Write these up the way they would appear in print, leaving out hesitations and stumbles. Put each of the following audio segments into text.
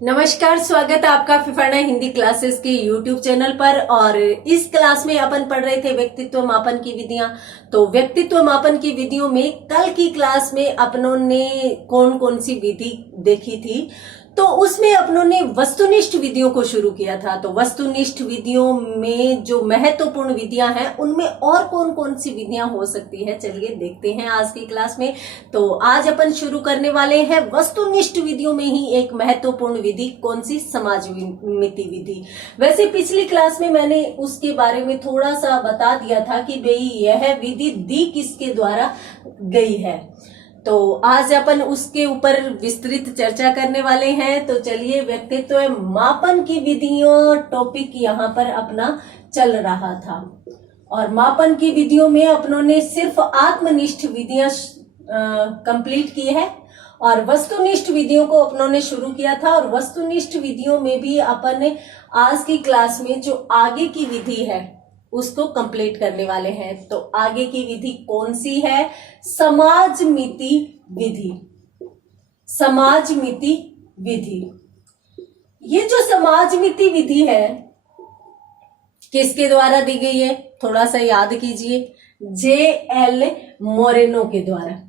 नमस्कार, स्वागत है आपका फिफाना हिंदी क्लासेस के यूट्यूब चैनल पर। और इस क्लास में अपन पढ़ रहे थे व्यक्तित्व मापन की विधियां। तो व्यक्तित्व मापन की विधियों में कल की क्लास में अपनों ने कौन कौन सी विधि देखी थी, तो उसमें अपनों ने वस्तुनिष्ठ विधियों को शुरू किया था। तो वस्तुनिष्ठ विधियों में जो महत्वपूर्ण विधियां हैं उनमें और कौन कौन सी विधियां हो सकती है, चलिए देखते हैं आज की क्लास में। तो आज अपन शुरू करने वाले हैं वस्तुनिष्ठ विधियों में ही एक महत्वपूर्ण विधि, कौन सी? समाजमिति विधि। वैसे पिछली क्लास में मैंने उसके बारे में थोड़ा सा बता दिया था कि भाई यह विधि दी किसके द्वारा गई है। तो आज अपन उसके ऊपर विस्तृत चर्चा करने वाले हैं। तो चलिए, व्यक्तित्व मापन की विधियों टॉपिक यहाँ पर अपना चल रहा था। और मापन की विधियों में अपनों ने सिर्फ आत्मनिष्ठ विधियां कंप्लीट की है और वस्तुनिष्ठ विधियों को अपनों ने शुरू किया था। और वस्तुनिष्ठ विधियों में भी अपन ने आज की क्लास में जो आगे की विधि है उसको कंप्लीट करने वाले हैं। तो आगे की विधि कौन सी है? समाजमिति विधि। समाजमिति विधि, ये जो समाजमिति विधि है किसके द्वारा दी गई है? थोड़ा सा याद कीजिए, J.L. मोरेनो के द्वारा।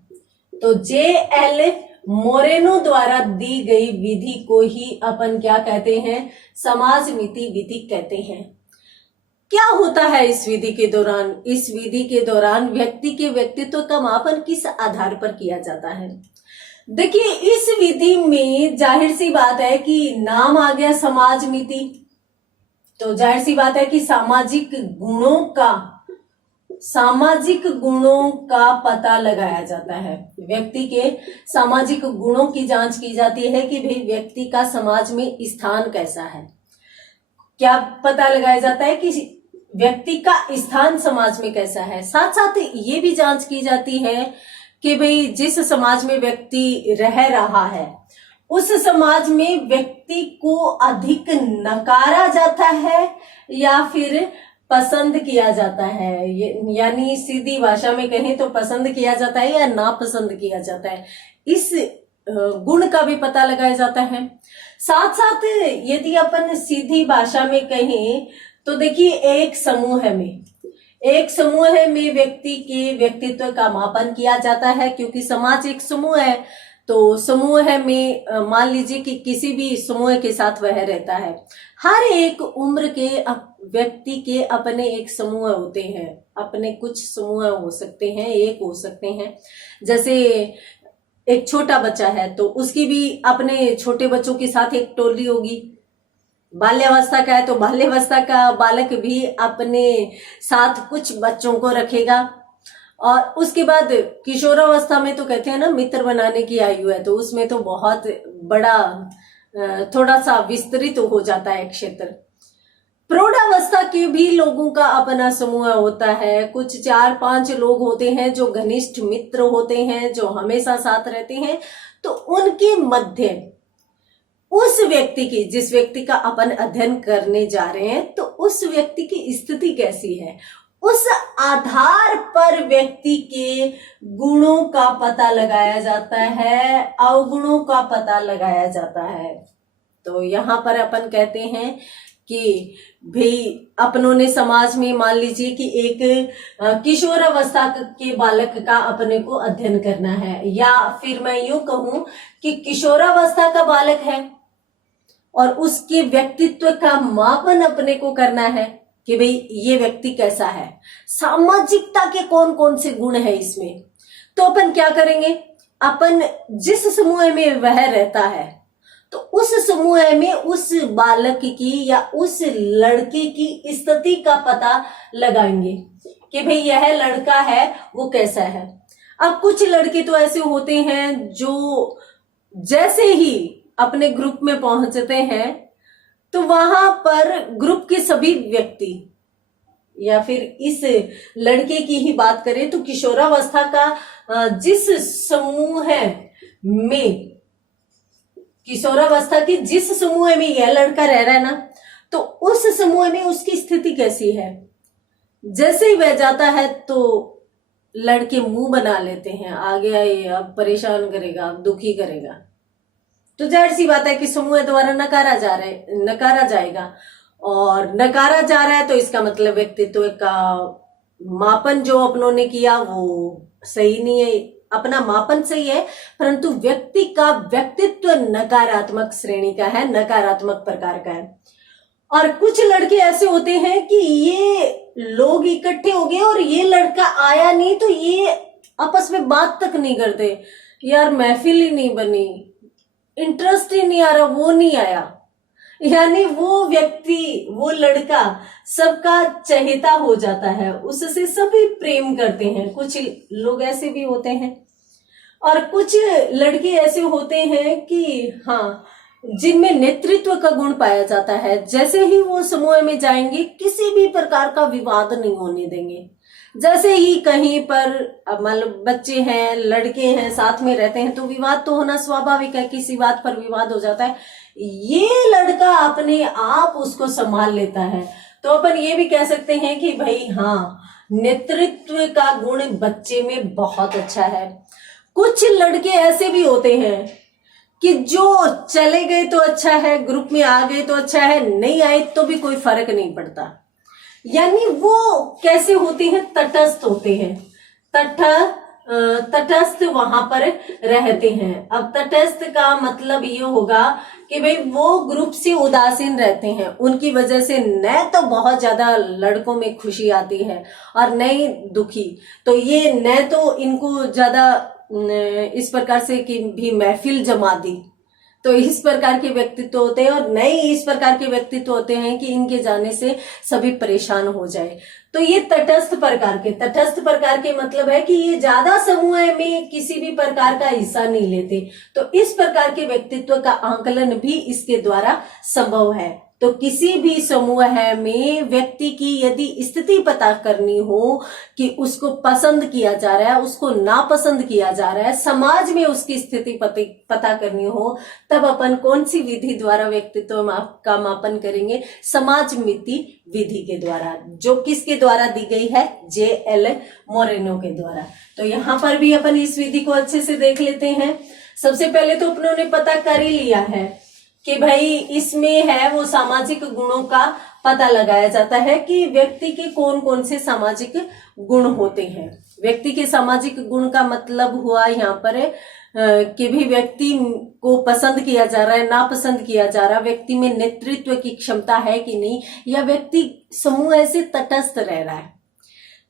तो J.L. मोरेनो द्वारा दी गई विधि को ही अपन क्या कहते हैं? समाजमिति विधि कहते हैं। क्या होता है इस विधि के दौरान? इस विधि के दौरान व्यक्ति के व्यक्तित्व का मापन किस आधार पर किया जाता है? देखिए, इस विधि में जाहिर सी बात है कि नाम आ गया समाजमिति, तो जाहिर सी बात है कि सामाजिक गुणों का पता लगाया जाता है। व्यक्ति के सामाजिक गुणों की जांच की जाती है कि भाई व्यक्ति का समाज में स्थान कैसा है। क्या पता लगाया जाता है कि व्यक्ति का स्थान समाज में कैसा है। साथ साथ ये भी जांच की जाती है कि भाई जिस समाज में व्यक्ति रह रहा है उस समाज में व्यक्ति को अधिक नकारा जाता है या फिर पसंद किया जाता है। यानी सीधी भाषा में कहें तो पसंद किया जाता है या नापसंद किया जाता है। इस गुण का भी पता लगाया जाता है। साथ साथ यदि अपन सीधी भाषा में कहें तो देखिए, एक समूह में व्यक्ति के व्यक्तित्व का मापन किया जाता है, क्योंकि समाज एक समूह है। तो समूह में मान लीजिए कि किसी भी समूह के साथ वह रहता है। हर एक उम्र के व्यक्ति के अपने एक समूह होते हैं। अपने कुछ समूह हो सकते हैं, एक हो सकते हैं। जैसे एक छोटा बच्चा है तो उसकी भी अपने छोटे बच्चों के साथ एक टोली होगी। बाल्यावस्था का है तो बाल्यावस्था का बालक भी अपने साथ कुछ बच्चों को रखेगा। और उसके बाद किशोरावस्था में तो कहते हैं ना, मित्र बनाने की आयु है, तो उसमें तो बहुत बड़ा थोड़ा सा विस्तृत हो जाता है क्षेत्र। प्रौढ़ावस्था के भी लोगों का अपना समूह होता है। कुछ 4-5 लोग होते हैं जो घनिष्ठ मित्र होते हैं, जो हमेशा साथ रहते हैं। तो उनके मध्य उस व्यक्ति की, जिस व्यक्ति का अपन अध्ययन करने जा रहे हैं, तो उस व्यक्ति की स्थिति कैसी है, उस आधार पर व्यक्ति के गुणों का पता लगाया जाता है, अवगुणों का पता लगाया जाता है। तो यहां पर अपन कहते हैं कि भाई अपनों ने समाज में मान लीजिए कि एक किशोरावस्था के बालक का अपने को अध्ययन करना है, या फिर मैं यूं कहूं कि किशोरावस्था का बालक है और उसके व्यक्तित्व का मापन अपने को करना है कि भाई ये व्यक्ति कैसा है, सामाजिकता के कौन कौन से गुण है इसमें। तो अपन क्या करेंगे, अपन जिस समूह में वह रहता है तो उस समूह में उस बालक की या उस लड़के की स्थिति का पता लगाएंगे कि भाई यह लड़का है वो कैसा है। अब कुछ लड़के तो ऐसे होते हैं जो जैसे ही अपने ग्रुप में पहुंचते हैं तो वहां पर ग्रुप के सभी व्यक्ति, या फिर इस लड़के की ही बात करें तो किशोरावस्था का जिस समूह में, किशोरावस्था के जिस समूह में यह लड़का रह रहा है ना, तो उस समूह में उसकी स्थिति कैसी है। जैसे ही वह जाता है तो लड़के मुंह बना लेते हैं, आ गया ये अब परेशान करेगा, अब दुखी करेगा। तो जाहिर सी बात है कि समूह द्वारा नकारा जाएगा, और नकारा जा रहा है तो इसका मतलब व्यक्तित्व का मापन जो अपनों ने किया वो सही नहीं है। अपना मापन सही है, परंतु व्यक्ति का व्यक्तित्व नकारात्मक श्रेणी का है, नकारात्मक प्रकार का है। और कुछ लड़के ऐसे होते हैं कि ये लोग इकट्ठे हो गए और ये लड़का आया नहीं तो ये आपस में बात तक नहीं करते, यार महफिल ही नहीं बनी, इंटरेस्ट ही नहीं आ रहा, वो नहीं आया। यानी वो व्यक्ति, वो लड़का सबका चहेता हो जाता है, उससे सभी प्रेम करते हैं। कुछ लोग ऐसे भी होते हैं, और कुछ लड़के ऐसे होते हैं कि हाँ, जिनमें नेतृत्व का गुण पाया जाता है। जैसे ही वो समूह में जाएंगे किसी भी प्रकार का विवाद नहीं होने देंगे। जैसे ही कहीं पर मतलब बच्चे हैं, लड़के हैं, साथ में रहते हैं तो विवाद तो होना स्वाभाविक है, किसी बात पर विवाद हो जाता है। ये लड़का अपने आप उसको संभाल लेता है। तो अपन ये भी कह सकते हैं कि भाई हाँ, नेतृत्व का गुण बच्चे में बहुत अच्छा है। कुछ लड़के ऐसे भी होते हैं कि जो चले गए तो अच्छा है, ग्रुप में आ गए तो अच्छा है, नहीं आए तो भी कोई फर्क नहीं पड़ता। यानी वो कैसे होते हैं, तटस्थ होते हैं, तटस्थ वहां पर रहते हैं। अब तटस्थ का मतलब ये होगा कि भाई वो ग्रुप से उदासीन रहते हैं, उनकी वजह से न तो बहुत ज्यादा लड़कों में खुशी आती है और न ही दुखी। तो ये न तो इनको ज्यादा इस प्रकार से कि भी महफिल जमा दी, तो इस प्रकार के व्यक्तित्व होते हैं, और नए इस प्रकार के व्यक्तित्व होते हैं कि इनके जाने से सभी परेशान हो जाए। तो ये तटस्थ प्रकार के मतलब है कि ये ज्यादा समूह में किसी भी प्रकार का हिस्सा नहीं लेते। तो इस प्रकार के व्यक्तित्व का आंकलन भी इसके द्वारा संभव है। तो किसी भी समूह में व्यक्ति की यदि स्थिति पता करनी हो कि उसको पसंद किया जा रहा है, उसको नापसंद किया जा रहा है, समाज में उसकी स्थिति पता करनी हो, तब अपन कौन सी विधि द्वारा व्यक्तित्व का मापन करेंगे? समाज मिति विधि के द्वारा, जो किसके द्वारा दी गई है? J.L. मोरेनो के द्वारा। तो यहाँ पर भी अपन इस विधि को अच्छे से देख लेते हैं। सबसे पहले तो अपनों ने पता कर ही लिया है कि भाई इसमें है वो सामाजिक गुणों का पता लगाया जाता है कि व्यक्ति के कौन कौन से सामाजिक गुण होते हैं। व्यक्ति के सामाजिक गुण का मतलब हुआ यहाँ पर कि भी व्यक्ति को पसंद किया जा रहा है, नापसंद किया जा रहा है, व्यक्ति में नेतृत्व की क्षमता है कि नहीं, या व्यक्ति समूह से तटस्थ रह रहा है।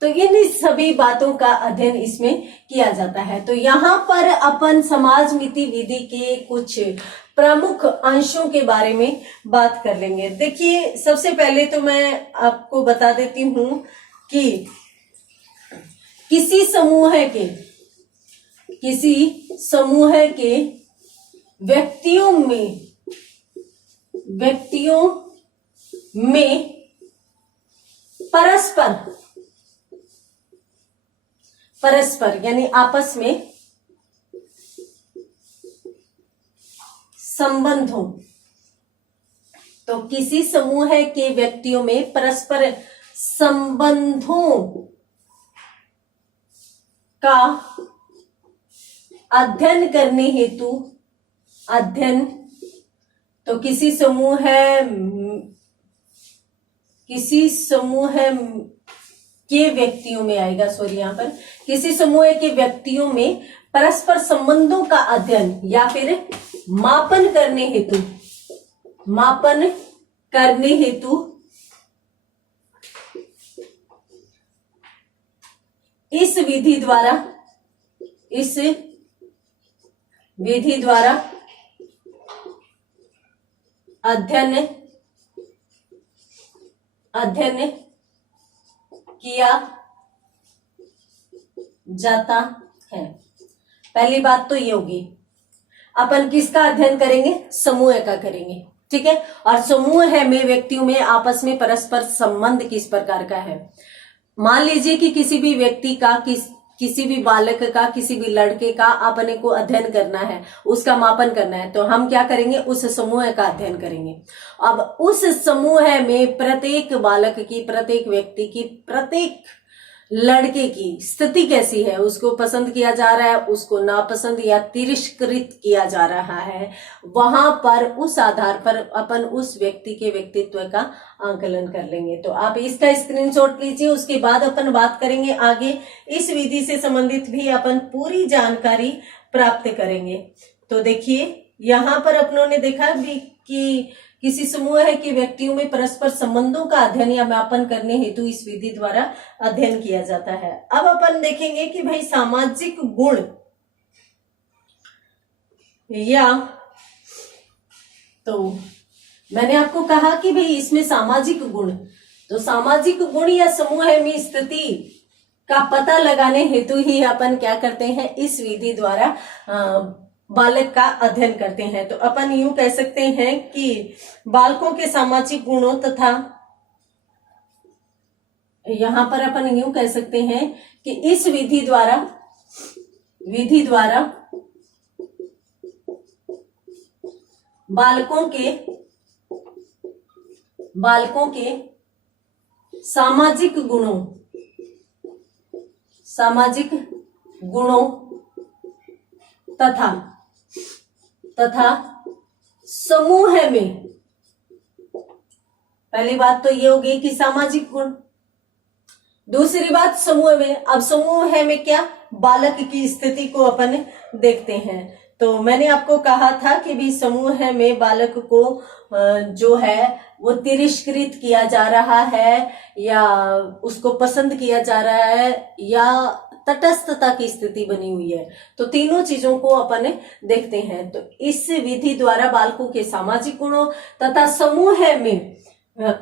तो इन सभी बातों का अध्ययन इसमें किया जाता है। तो यहाँ पर अपन समाज मिति विधि के कुछ प्रमुख अंशों के बारे में बात कर लेंगे। देखिए, सबसे पहले तो मैं आपको बता देती हूं कि किसी समूह के व्यक्तियों में परस्पर यानी आपस में संबंधों, तो किसी समूह के व्यक्तियों में परस्पर संबंधों का अध्ययन करने हेतु तो किसी समूह के व्यक्तियों में आएगा, यहाँ पर किसी समूह के व्यक्तियों में परस्पर संबंधों का अध्ययन या फिर मापन करने हेतु इस विधि द्वारा अध्ययन किया जाता है। पहली बात तो ये होगी, अपन किसका अध्ययन करेंगे? समूह का करेंगे, ठीक है। और समूह में व्यक्तियों में आपस में परस्पर संबंध किस प्रकार का है। मान लीजिए कि किसी भी व्यक्ति का, किसी भी बालक का, किसी भी लड़के का अपने को अध्ययन करना है, उसका मापन करना है, तो हम क्या करेंगे? उस समूह का अध्ययन करेंगे। अब उस समूह में प्रत्येक बालक की, प्रत्येक व्यक्ति की, प्रत्येक लड़के की स्थिति कैसी है, उसको पसंद किया जा रहा है, उसको नापसंद या तिरस्कृत किया जा रहा है, वहां पर उस आधार पर अपन उस व्यक्ति के व्यक्तित्व का आंकलन कर लेंगे। तो आप इसका स्क्रीनशॉट लीजिए, उसके बाद अपन बात करेंगे आगे। इस विधि से संबंधित भी अपन पूरी जानकारी प्राप्त करेंगे। तो देखिए यहाँ पर अपनों ने देखा भी कि किसी समूह के व्यक्तियों में परस्पर संबंधों का अध्ययन या मापन करने हेतु इस विधि द्वारा अध्ययन किया जाता है। अब अपन देखेंगे कि भाई सामाजिक गुण या, तो मैंने आपको कहा कि भाई इसमें सामाजिक गुण, तो सामाजिक गुण या समूह में स्थिति का पता लगाने हेतु ही अपन क्या करते हैं, इस विधि द्वारा बालक का अध्ययन करते हैं। तो अपन यूं कह सकते हैं कि बालकों के सामाजिक गुणों तथा, यहां पर अपन यूं कह सकते हैं कि इस विधि द्वारा बालकों के सामाजिक गुणों तथा समूह में, पहली बात तो ये होगी कि सामाजिक गुण, दूसरी बात समूह में। अब समूह में क्या, बालक की स्थिति को अपन देखते हैं। तो मैंने आपको कहा था कि भी समूह में बालक को जो है वो तिरस्कृत किया जा रहा है या उसको पसंद किया जा रहा है या तटस्थता की स्थिति बनी हुई है। तो तीनों चीजों को अपन देखते हैं। तो इस विधि द्वारा बालकों के सामाजिक गुणों तथा समूह में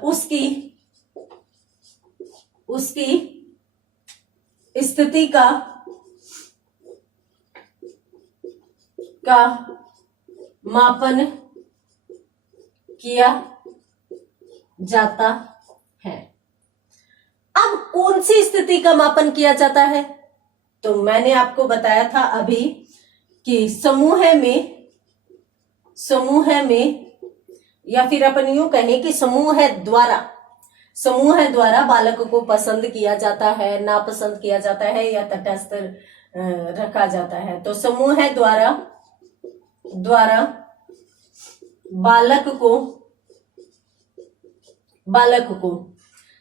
उसकी स्थिति का मापन किया जाता है। अब कौन सी स्थिति का मापन किया जाता है, तो मैंने आपको बताया था अभी कि समूह में या फिर अपन यूं कहें कि समूह द्वारा बालक को पसंद किया जाता है, नापसंद किया जाता है या तटस्थ रखा जाता है। तो समूह द्वारा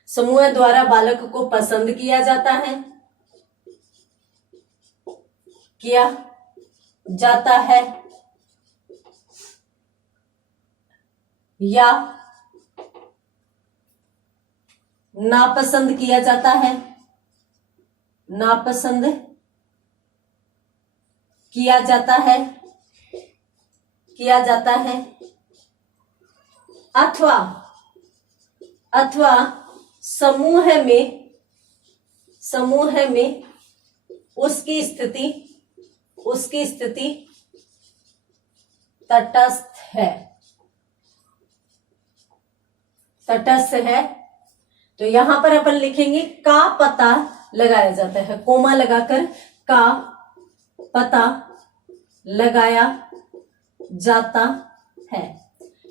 समूह द्वारा बालक को पसंद किया जाता है या नापसंद किया जाता है अथवा समूह में उसकी स्थिति तटस्थ है। तो यहां पर अपन लिखेंगे का पता लगाया जाता है, कोमा लगाकर का पता लगाया जाता है।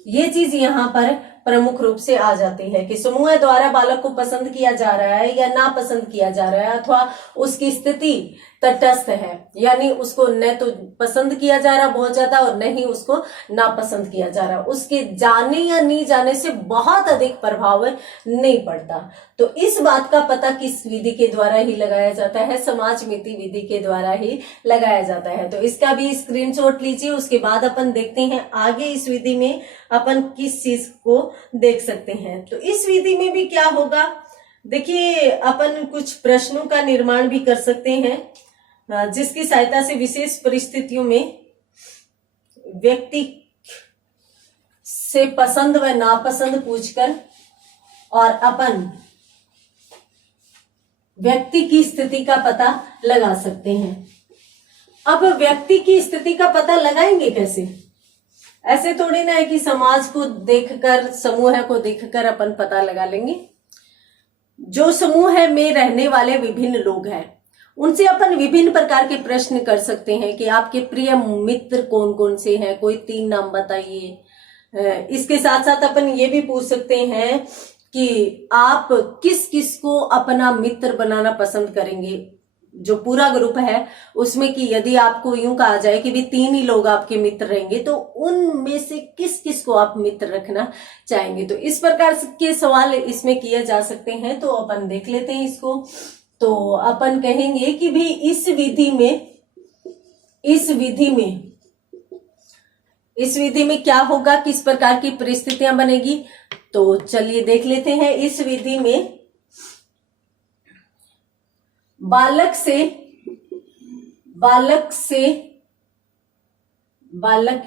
ये चीज यहां पर प्रमुख रूप से आ जाती है कि समूह द्वारा बालक को पसंद किया जा रहा है या नापसंद किया जा रहा है अथवा उसकी स्थिति तटस्थ है, यानी उसको न तो पसंद किया जा रहा बहुत ज्यादा और न ही उसको नापसंद किया जा रहा, उसके जाने या नहीं जाने से बहुत अधिक प्रभाव नहीं पड़ता। तो इस बात का पता किस विधि के द्वारा ही लगाया जाता है, समाज मिति विधि के द्वारा ही लगाया जाता है। तो इसका भी स्क्रीनशॉट लीजिए, उसके बाद अपन देखते हैं आगे इस विधि में अपन किस चीज को देख सकते हैं। तो इस विधि में भी क्या होगा, देखिए अपन कुछ प्रश्नों का निर्माण भी कर सकते हैं जिसकी सहायता से विशेष परिस्थितियों में व्यक्ति से पसंद व नापसंद पूछकर और अपन व्यक्ति की स्थिति का पता लगा सकते हैं। अब व्यक्ति की स्थिति का पता लगाएंगे कैसे, ऐसे थोड़ी ना है कि समाज को देखकर, समूह को देखकर अपन पता लगा लेंगे। जो समूह में रहने वाले विभिन्न लोग हैं उनसे अपन विभिन्न प्रकार के प्रश्न कर सकते हैं कि आपके प्रिय मित्र कौन कौन से हैं, कोई 3 नाम बताइए। इसके साथ साथ अपन ये भी पूछ सकते हैं कि आप किस किस को अपना मित्र बनाना पसंद करेंगे। जो पूरा ग्रुप है उसमें कि यदि आपको यूं कहा जाए कि भी 3 ही लोग आपके मित्र रहेंगे, तो उनमें से किस किस को आप मित्र रखना चाहेंगे। तो इस प्रकार के सवाल इसमें किए जा सकते हैं। तो अपन देख लेते हैं इसको। तो अपन कहेंगे कि भी इस विधि में क्या होगा, किस प्रकार की परिस्थितियां बनेगी। तो चलिए देख लेते हैं। इस विधि में बालक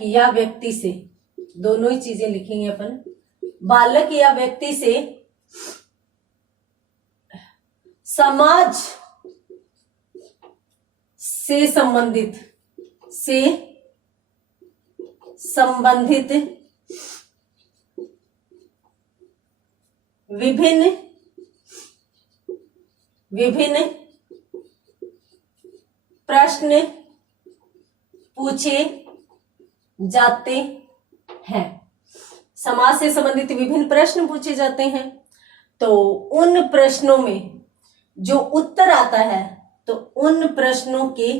या व्यक्ति से, दोनों ही चीजें लिखेंगे अपन, बालक या व्यक्ति से समाज से संबंधित विभिन्न प्रश्न पूछे जाते हैं। समाज से संबंधित विभिन्न प्रश्न पूछे जाते हैं। तो उन प्रश्नों में जो उत्तर आता है, तो उन प्रश्नों के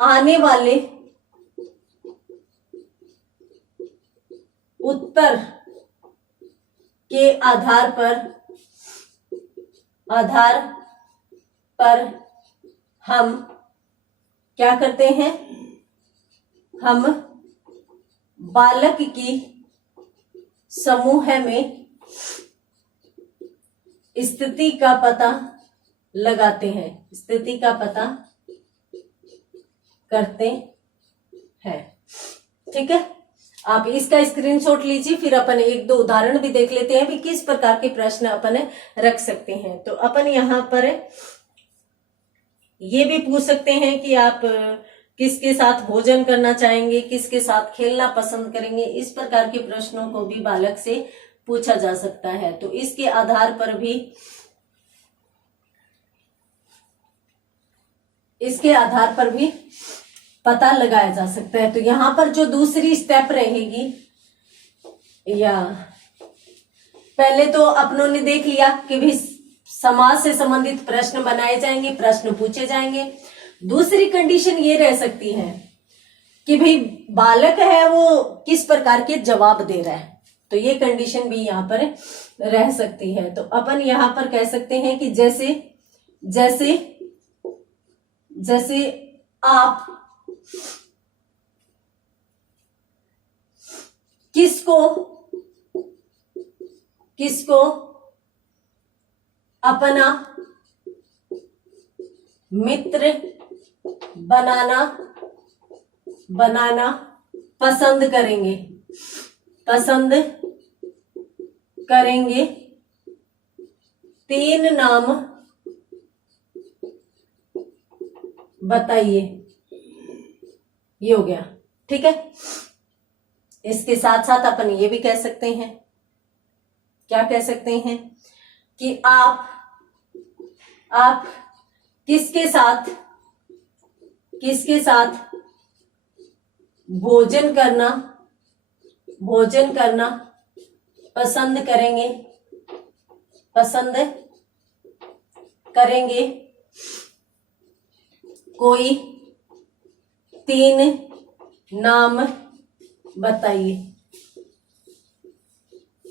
आने वाले उत्तर के आधार पर हम क्या करते हैं, हम बालक की समूह में स्थिति का पता लगाते हैं, स्थिति का पता करते हैं। ठीक है, आप इसका स्क्रीनशॉट लीजिए। फिर अपन 1-2 उदाहरण भी देख लेते हैं भी किस प्रकार के प्रश्न अपन रख सकते हैं। तो अपन यहाँ पर ये भी पूछ सकते हैं कि आप किसके साथ भोजन करना चाहेंगे, किसके साथ खेलना पसंद करेंगे। इस प्रकार के प्रश्नों को भी बालक से पूछा जा सकता है। तो इसके आधार पर भी पता लगाया जा सकता है। तो यहाँ पर जो दूसरी स्टेप रहेगी, या पहले तो अपनों ने देख लिया कि भी समाज से संबंधित प्रश्न बनाए जाएंगे, प्रश्न पूछे जाएंगे। दूसरी कंडीशन ये रह सकती है कि भाई बालक है वो किस प्रकार के जवाब दे रहा है। तो ये कंडीशन भी यहाँ पर रह सकती है। तो अपन यहाँ पर कह सकते हैं कि जैसे आप किसको अपना मित्र बनाना पसंद करेंगे 3 नाम बताइए। ये हो गया। ठीक है, इसके साथ साथ अपन ये भी कह सकते हैं, क्या कह सकते हैं कि आप किसके साथ भोजन करना पसंद करेंगे कोई 3 नाम बताइए।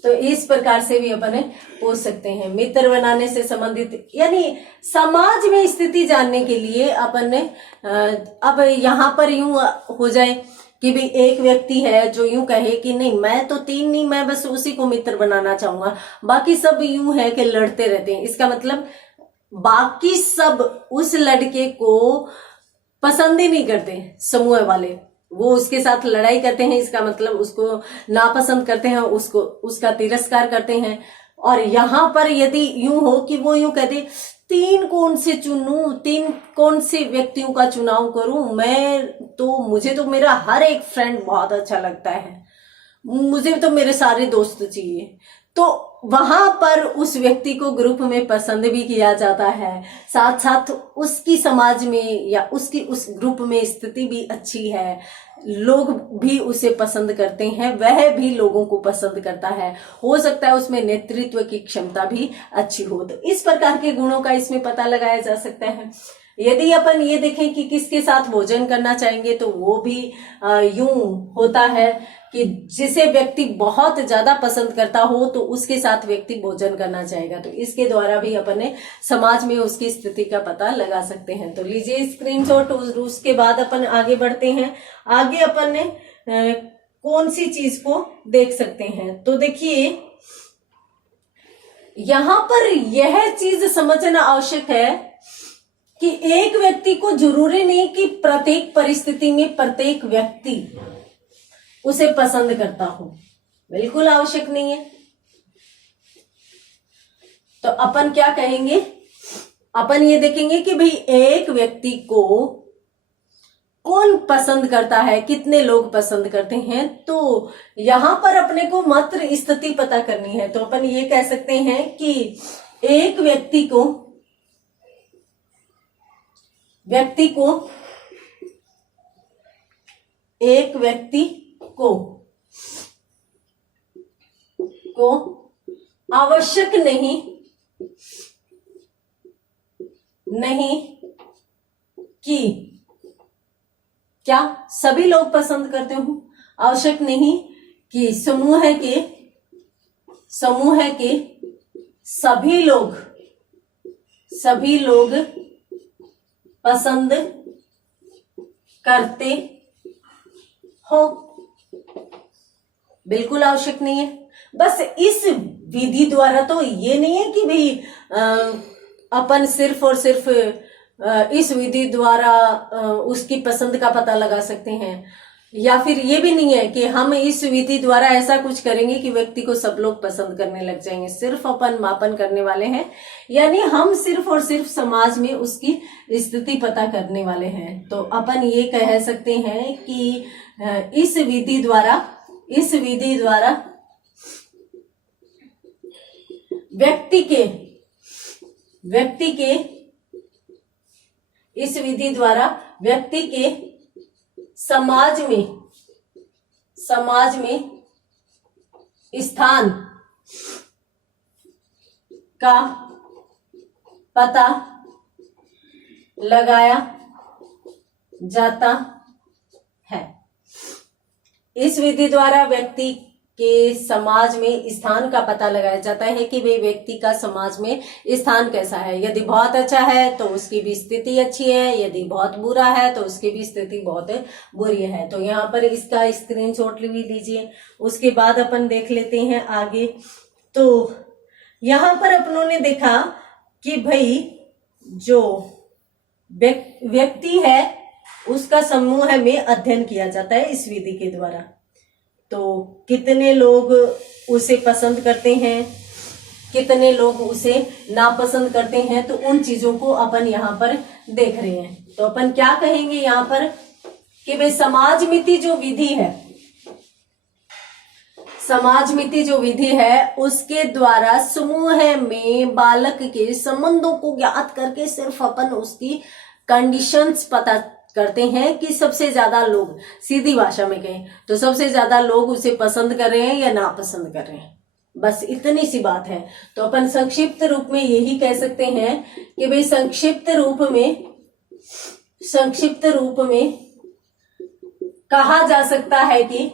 तो इस प्रकार से भी अपन पूछ सकते हैं। मित्र बनाने से संबंधित, यानी समाज में स्थिति जानने के लिए अपन ने अब यहाँ पर यूं हो जाए कि भी एक व्यक्ति है जो यूं कहे कि नहीं मैं तो 3 नहीं, मैं बस उसी को मित्र बनाना चाहूंगा, बाकी सब यूं है कि लड़ते रहते हैं। इसका मतलब बाकी सब उस लड़के को पसंद ही नहीं करते, समूह वाले वो उसके साथ लड़ाई करते हैं। इसका मतलब उसको नापसंद करते हैं, उसका तिरस्कार करते हैं। और यहाँ पर यदि यूं हो कि वो यूं कहते 3 कौन से चुनूं, 3 कौन से व्यक्तियों का चुनाव करूं, मुझे तो मेरा हर एक फ्रेंड बहुत अच्छा लगता है, मुझे तो मेरे सारे दोस्त चाहिए, तो वहां पर उस व्यक्ति को ग्रुप में पसंद भी किया जाता है, साथ साथ उसकी समाज में या उसकी उस ग्रुप में स्थिति भी अच्छी है, लोग भी उसे पसंद करते हैं, वह भी लोगों को पसंद करता है, हो सकता है उसमें नेतृत्व की क्षमता भी अच्छी हो। तो इस प्रकार के गुणों का इसमें पता लगाया जा सकता है। यदि अपन ये देखें कि किसके साथ भोजन करना चाहेंगे, तो वो भी यूं होता है कि जिसे व्यक्ति बहुत ज्यादा पसंद करता हो तो उसके साथ व्यक्ति भोजन करना चाहेगा। तो इसके द्वारा भी अपन समाज में उसकी स्थिति का पता लगा सकते हैं। तो लीजिए स्क्रीनशॉट, उसके बाद अपन आगे बढ़ते हैं। आगे अपन ने कौन सी चीज को देख सकते हैं, तो देखिए यहां पर यह चीज समझना आवश्यक है कि एक व्यक्ति को जरूरी नहीं कि प्रत्येक परिस्थिति में प्रत्येक व्यक्ति उसे पसंद करता हो, बिल्कुल आवश्यक नहीं है। तो अपन क्या कहेंगे, अपन ये देखेंगे कि भाई एक व्यक्ति को कौन पसंद करता है, कितने लोग पसंद करते हैं। तो यहां पर अपने को मात्र स्थिति पता करनी है। तो अपन ये कह सकते हैं कि एक व्यक्ति को आवश्यक नहीं कि क्या सभी लोग पसंद करते हो, आवश्यक नहीं कि समूह के सभी लोग पसंद करते हो, बिल्कुल आवश्यक नहीं है। बस इस विधि द्वारा तो ये नहीं है कि भाई अपन सिर्फ और सिर्फ इस विधि द्वारा उसकी पसंद का पता लगा सकते हैं, या फिर ये भी नहीं है कि हम इस विधि द्वारा ऐसा कुछ करेंगे कि व्यक्ति को सब लोग पसंद करने लग जाएंगे। सिर्फ अपन मापन करने वाले हैं, यानी हम सिर्फ और सिर्फ समाज में उसकी स्थिति पता करने वाले हैं। तो अपन ये कह सकते हैं कि इस विधि द्वारा व्यक्ति के समाज में स्थान का पता लगाया जाता है। इस विधि द्वारा व्यक्ति के समाज में स्थान का पता लगाया जाता है कि वे व्यक्ति का समाज में स्थान कैसा है। यदि बहुत अच्छा है तो उसकी भी स्थिति अच्छी है, यदि बहुत बुरा है तो उसकी भी स्थिति बहुत बुरी है। तो यहाँ पर इसका स्क्रीनशॉट भी लीजिए। उसके बाद अपन देख लेते हैं आगे। तो यहाँ पर अपनों ने देखा कि भाई जो व्यक्ति है उसका समूह में अध्ययन किया जाता है इस विधि के द्वारा। तो कितने लोग उसे पसंद करते हैं, कितने लोग उसे नापसंद करते हैं, तो उन चीजों को अपन यहाँ पर देख रहे हैं। तो अपन क्या कहेंगे यहाँ पर कि भाई समाजमिति जो विधि है उसके द्वारा समूह में बालक के संबंधों को ज्ञात करके सिर्फ अपन उसकी कंडीशंस पता करते हैं कि सबसे ज्यादा लोग, सीधी भाषा में कहें तो सबसे ज्यादा लोग उसे पसंद कर रहे हैं या नापसंद कर रहे हैं, बस इतनी सी बात है। तो अपन संक्षिप्त रूप में यही कह सकते हैं कि भाई संक्षिप्त रूप में कहा जा सकता है कि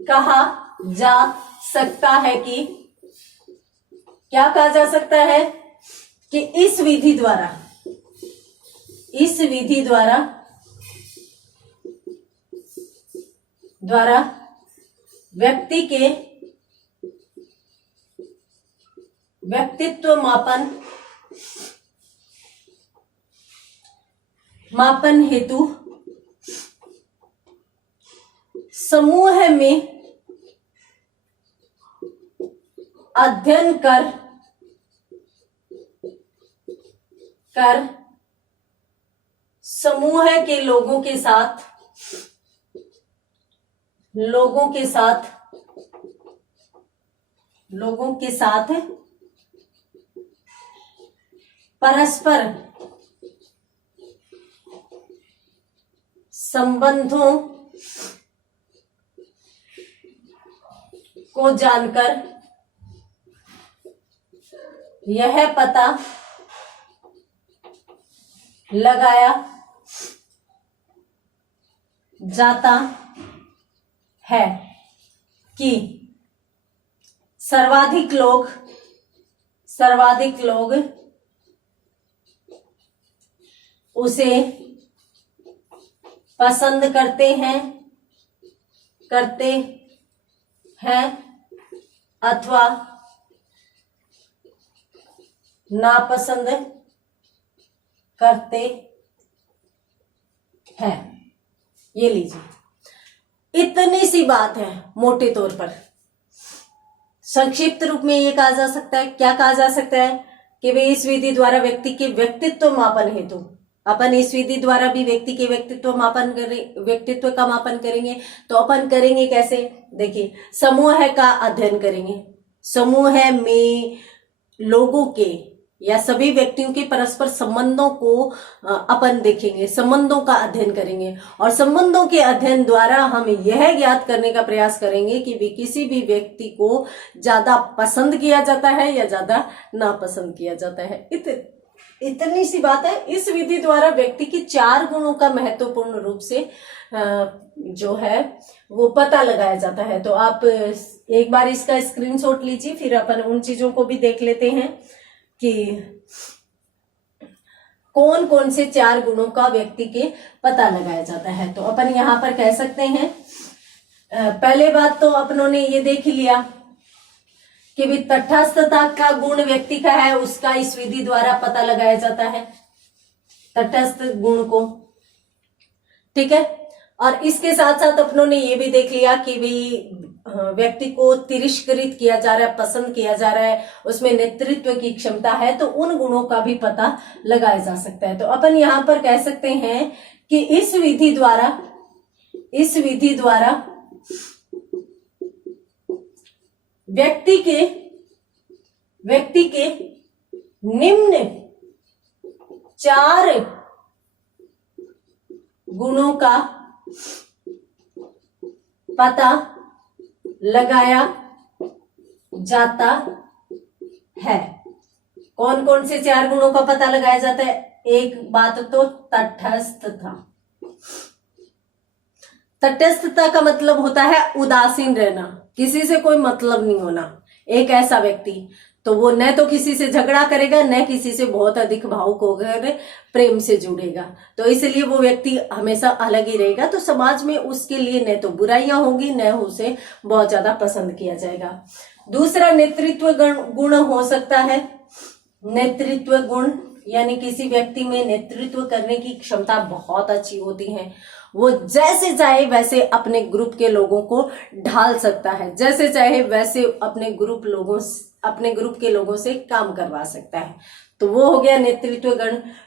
क्या कहा जा सकता है कि इस विधि द्वारा व्यक्ति के व्यक्तित्व मापन हेतु समूह में अध्ययन कर समूह के लोगों के साथ लोगों के साथ परस्पर संबंधों को जानकर यह पता लगाया जाता है कि सर्वाधिक लोग उसे पसंद करते हैं अथवा नापसंद करते हैं। ये लीजिए, इतनी सी बात है मोटे तौर पर। संक्षिप्त रूप में ये कहा जा सकता है, क्या कहा जा सकता है कि वे इस विधि द्वारा व्यक्ति के व्यक्तित्व मापन हेतु, अपन इस विधि द्वारा भी व्यक्ति के व्यक्तित्व का मापन करेंगे। तो अपन करेंगे कैसे, देखिए, समूह का अध्ययन करेंगे। समूह में लोगों के या सभी व्यक्तियों के परस्पर संबंधों को अपन देखेंगे, संबंधों का अध्ययन करेंगे, और संबंधों के अध्ययन द्वारा हम यह ज्ञात करने का प्रयास करेंगे कि भी किसी भी व्यक्ति को ज्यादा पसंद किया जाता है या ज्यादा नापसंद किया जाता है। इतनी सी बात है। इस विधि द्वारा व्यक्ति की 4 गुणों का महत्वपूर्ण रूप से जो है वो पता लगाया जाता है। तो आप एक बार इसका स्क्रीनशॉट लीजिए, फिर अपन उन चीजों को भी देख लेते हैं कि कौन कौन से 4 गुणों का व्यक्ति के पता लगाया जाता है। तो अपन यहाँ पर कह सकते हैं, पहले बात तो अपनों ने ये देख लिया कि भी तटस्थता का गुण व्यक्ति का है, उसका इस विधि द्वारा पता लगाया जाता है, तटस्थ गुण को, ठीक है। और इसके साथ साथ अपनों ने ये भी देख लिया कि भी व्यक्ति को तिरस्कृत किया जा रहा है, पसंद किया जा रहा है, उसमें नेतृत्व की क्षमता है, तो उन गुणों का भी पता लगाया जा सकता है। तो अपन यहाँ पर कह सकते हैं कि इस विधि द्वारा व्यक्ति के निम्न 4 गुणों का पता लगाया जाता है। कौन कौन से 4 गुणों का पता लगाया जाता है? एक बात तो तटस्थता। तटस्थता का मतलब होता है उदासीन रहना, किसी से कोई मतलब नहीं होना। एक ऐसा व्यक्ति तो वो न तो किसी से झगड़ा करेगा, न किसी से बहुत अधिक भावुक होकर प्रेम से जुड़ेगा, तो इसलिए वो व्यक्ति हमेशा अलग ही रहेगा। तो समाज में उसके लिए न तो बुराइयां होंगी, न उसे बहुत ज्यादा पसंद किया जाएगा। दूसरा नेतृत्व गुण हो सकता है। नेतृत्व गुण यानी किसी व्यक्ति में नेतृत्व करने की क्षमता बहुत अच्छी होती है। वो जैसे चाहे वैसे अपने ग्रुप के लोगों को ढाल सकता है, जैसे चाहे वैसे अपने ग्रुप के लोगों से काम करवा सकता है। तो वो हो गया नेतृत्व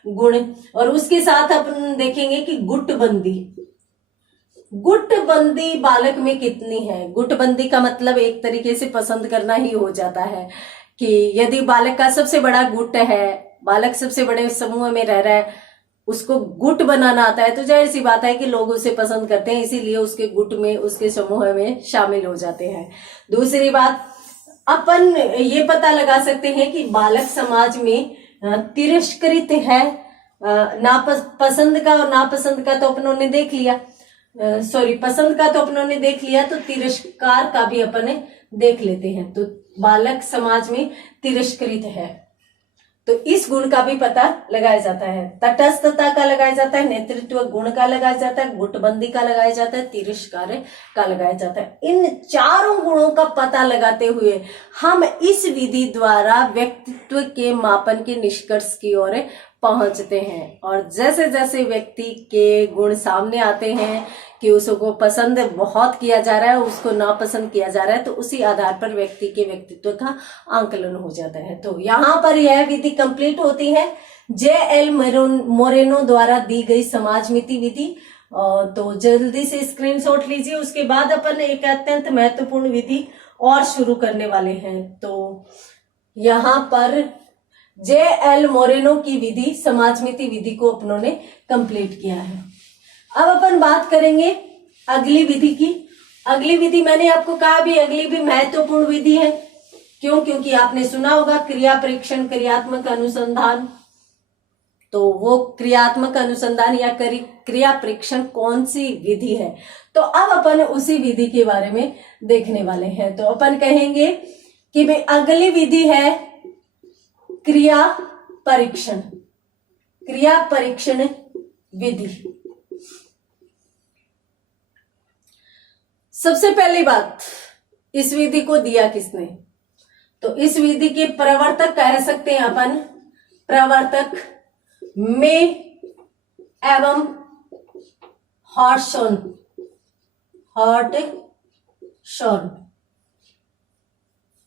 गुण। और उसके साथ अपन देखेंगे कि गुटबंदी बालक में कितनी है। गुटबंदी का मतलब एक तरीके से पसंद करना ही हो जाता है कि यदि बालक का सबसे बड़ा गुट है, बालक सबसे बड़े समूह में रह रहा है, उसको गुट बनाना आता है, तो जाहिर सी बात है कि लोग उसे पसंद करते हैं, इसीलिए उसके गुट में, उसके समूह में शामिल हो जाते हैं। दूसरी बात, अपन ये पता लगा सकते हैं कि बालक समाज में तिरस्कृत है। पसंद का और नापसंद का तो अपनों ने देख लिया, पसंद का तो अपनों ने देख लिया, तो तिरस्कार का भी अपन देख लेते हैं। तो बालक समाज में तिरस्कृत है, तो इस गुण का भी पता लगाया जाता है। तटस्थता का लगाया जाता है, नेतृत्व गुण का लगाया जाता है, गुटबंदी का लगाया जाता है, तिरस्कार का लगाया जाता है। इन 4 गुणों का पता लगाते हुए हम इस विधि द्वारा व्यक्तित्व के मापन के निष्कर्ष की ओर पहुंचते हैं। और जैसे जैसे व्यक्ति के गुण सामने आते हैं कि उसको पसंद बहुत किया जा रहा है, उसको नापसंद किया जा रहा है, तो उसी आधार पर व्यक्ति के व्यक्तित्व का आंकलन हो जाता है। तो यहाँ पर यह विधि कंप्लीट होती है J.L. मोरेनो द्वारा दी गई समाजमिति विधि। तो जल्दी से स्क्रीनशॉट लीजिए। उसके बाद अपन एक अत्यंत महत्वपूर्ण विधि और शुरू करने वाले हैं। तो यहाँ पर J.L. मोरेनो की विधि, समाजमिति विधि को अपनों ने कंप्लीट किया है। अब अपन बात करेंगे अगली विधि की। अगली विधि मैंने आपको कहा भी अगली भी महत्वपूर्ण विधि है। क्यों? क्योंकि आपने सुना होगा क्रिया परीक्षण, क्रियात्मक अनुसंधान। तो वो क्रियात्मक अनुसंधान या क्रिया परीक्षण कौन सी विधि है? तो अब अपन उसी विधि के बारे में देखने वाले हैं। तो अपन कहेंगे कि भाई अगली विधि है क्रिया परीक्षण, क्रिया परीक्षण विधि। सबसे पहली बात, इस विधि को दिया किसने? तो इस विधि के प्रवर्तक कह सकते हैं अपन, प्रवर्तक मे एवं हॉटशॉन, हॉटशॉन,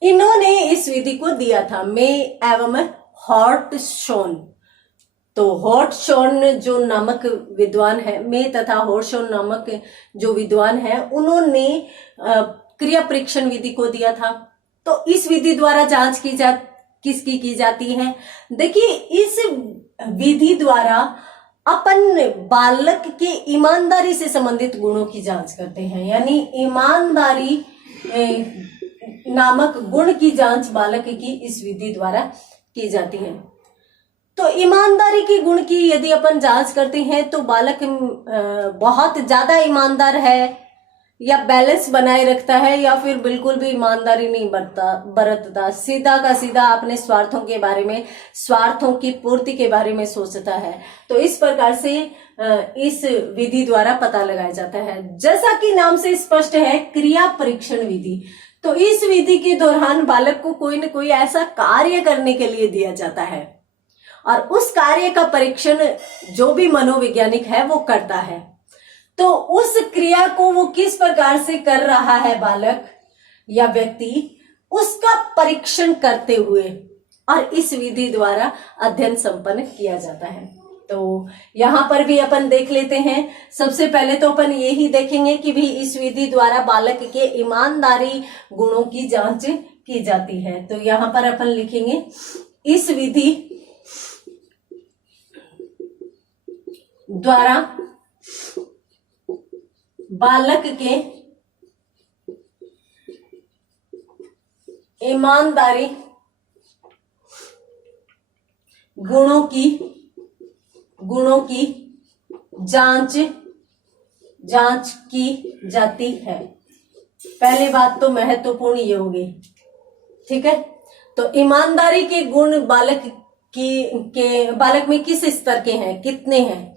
इन्होंने इस विधि को दिया था, मे एवं हॉटशॉन। तो हॉटशॉन जो नामक विद्वान है, मे तथा हॉटशॉन नामक जो विद्वान है, उन्होंने क्रिया परीक्षण विधि को दिया था। तो इस विधि द्वारा जांच किसकी की जाती है? देखिए, इस विधि द्वारा अपन बालक के ईमानदारी से संबंधित गुणों की जांच करते हैं, यानी ईमानदारी नामक गुण की जांच बालक की इस विधि द्वारा की जाती है। तो ईमानदारी के गुण की यदि अपन जांच करते हैं तो बालक बहुत ज्यादा ईमानदार है या बैलेंस बनाए रखता है या फिर बिल्कुल भी ईमानदारी नहीं बरतता, सीधा का सीधा अपने स्वार्थों के बारे में, स्वार्थों की पूर्ति के बारे में सोचता है। तो इस प्रकार से इस विधि द्वारा पता लगाया जाता है। जैसा कि नाम से स्पष्ट है, क्रिया परीक्षण विधि। तो इस विधि के दौरान बालक को कोई न कोई ऐसा कार्य करने के लिए दिया जाता है और उस कार्य का परीक्षण जो भी मनोवैज्ञानिक है वो करता है। तो उस क्रिया को वो किस प्रकार से कर रहा है बालक या व्यक्ति, उसका परीक्षण करते हुए और इस विधि द्वारा अध्ययन संपन्न किया जाता है। तो यहाँ पर भी अपन देख लेते हैं। सबसे पहले तो अपन यही देखेंगे कि भी इस विधि द्वारा बालक के ईमानदारी गुणों की जांच की जाती है। तो यहाँ पर अपन लिखेंगे, इस विधि द्वारा बालक के ईमानदारी गुणों की जांच की जाती है। पहली बात तो महत्वपूर्ण ये होगी, ठीक है। तो ईमानदारी के गुण बालक में किस स्तर के हैं, कितने हैं,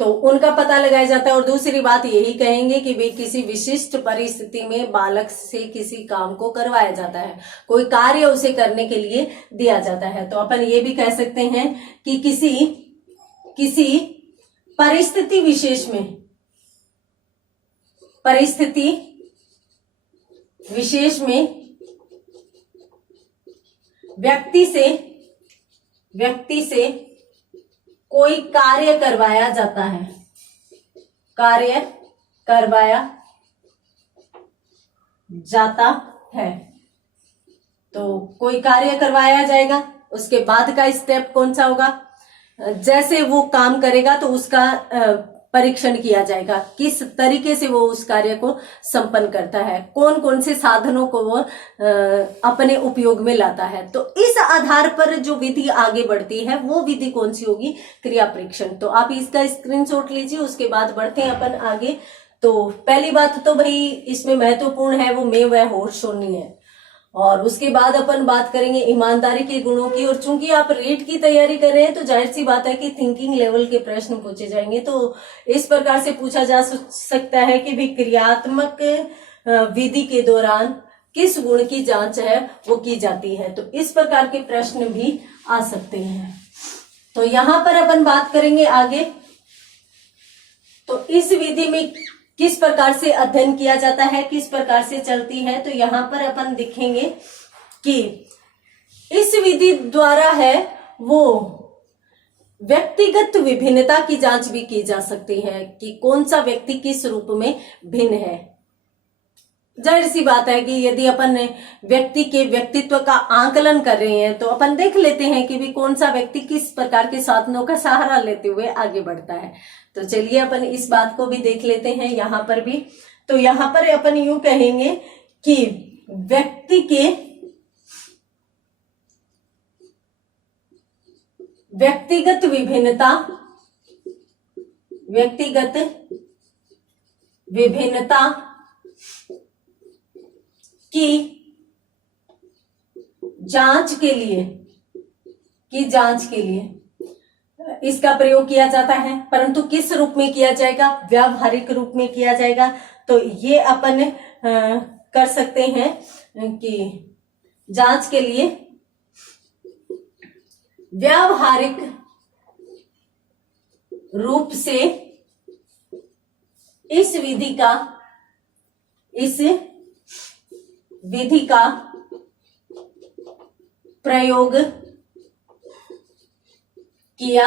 तो उनका पता लगाया जाता है। और दूसरी बात यही कहेंगे कि भाई किसी विशिष्ट परिस्थिति में बालक से किसी काम को करवाया जाता है, कोई कार्य उसे करने के लिए दिया जाता है। तो अपन ये भी कह सकते हैं कि किसी परिस्थिति विशेष में व्यक्ति से कोई कार्य करवाया जाता है, कार्य करवाया जाता है। तो कोई कार्य करवाया जाएगा, उसके बाद का स्टेप कौन सा होगा, जैसे वो काम करेगा तो उसका परीक्षण किया जाएगा, किस तरीके से वो उस कार्य को संपन्न करता है, कौन कौन से साधनों को वो अपने उपयोग में लाता है। तो इस आधार पर जो विधि आगे बढ़ती है वो विधि कौन सी होगी, क्रिया परीक्षण। तो आप इसका स्क्रीनशॉट लीजिए, उसके बाद बढ़ते हैं अपन आगे। तो पहली बात तो भाई इसमें महत्वपूर्ण है वो मे व हॉटशॉन है। और उसके बाद अपन बात करेंगे ईमानदारी के गुणों की। और चूंकि आप रीट की तैयारी कर रहे हैं तो जाहिर सी बात है कि थिंकिंग लेवल के प्रश्न पूछे जाएंगे। तो इस प्रकार से पूछा जा सकता है कि भी क्रियात्मक विधि के दौरान किस गुण की जांच है वो की जाती है। तो इस प्रकार के प्रश्न भी आ सकते हैं। तो यहां पर अपन बात करेंगे आगे। तो इस विधि में किस प्रकार से अध्ययन किया जाता है, किस प्रकार से चलती है, तो यहां पर अपन देखेंगे कि इस विधि द्वारा है वो व्यक्तिगत विभिन्नता की जांच भी की जा सकती है कि कौन सा व्यक्ति किस रूप में भिन्न है। जाहिर सी बात है कि यदि अपन व्यक्ति के व्यक्तित्व का आकलन कर रहे हैं तो अपन देख लेते हैं कि भी कौन सा व्यक्ति किस प्रकार के साधनों का सहारा लेते हुए आगे बढ़ता है। तो चलिए अपन इस बात को भी देख लेते हैं यहाँ पर भी। तो यहाँ पर अपन यूं कहेंगे कि व्यक्ति के व्यक्तिगत विभिन्नता की जांच के लिए इसका प्रयोग किया जाता है, परंतु किस रूप में किया जाएगा? व्यावहारिक रूप में किया जाएगा। तो ये अपन कर सकते हैं कि जांच के लिए व्यावहारिक रूप से इस विधि का प्रयोग किया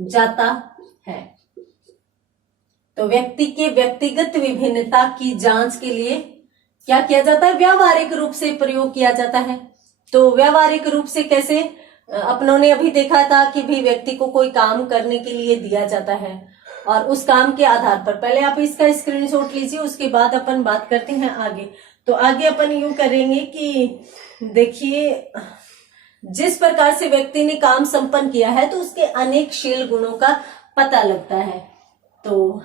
जाता है। तो व्यक्ति के व्यक्तिगत विभिन्नता की जांच के लिए क्या किया जाता है? व्यावहारिक रूप से प्रयोग किया जाता है। तो व्यावहारिक रूप से कैसे? अपनों ने अभी देखा था कि भी व्यक्ति को कोई काम करने के लिए दिया जाता है और उस काम के आधार पर, पहले आप इसका स्क्रीनशॉट लीजिए, उसके बाद अपन बात करते हैं आगे। तो आगे अपन यूं करेंगे कि देखिए, जिस प्रकार से व्यक्ति ने काम संपन्न किया है तो उसके अनेक शील गुणों का पता लगता है। तो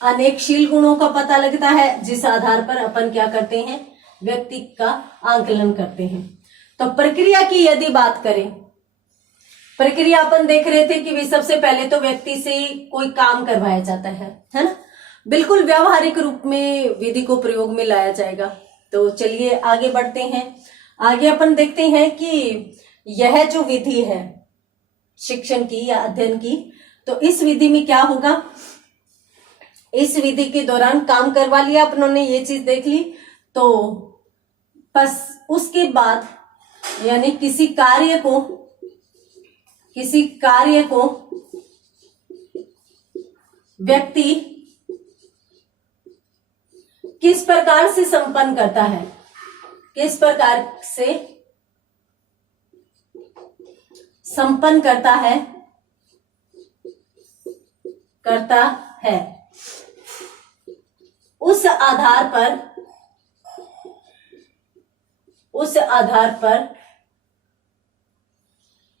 अनेक शील गुणों का पता लगता है, जिस आधार पर अपन क्या करते हैं? व्यक्ति का आकलन करते हैं। तो प्रक्रिया की यदि बात करें, प्रक्रिया अपन देख रहे थे कि भी सबसे पहले तो व्यक्ति से कोई काम करवाया जाता है ना? बिल्कुल व्यावहारिक रूप में विधि को प्रयोग में लाया जाएगा। तो चलिए आगे बढ़ते हैं। आगे अपन देखते हैं कि यह जो विधि है शिक्षण की या अध्ययन की, तो इस विधि में क्या होगा? इस विधि के दौरान काम करवा लिया अपनों ने, ये चीज देख ली, तो बस उसके बाद यानी किसी कार्य को व्यक्ति किस प्रकार से संपन्न करता है, किस प्रकार से संपन्न करता है उस आधार पर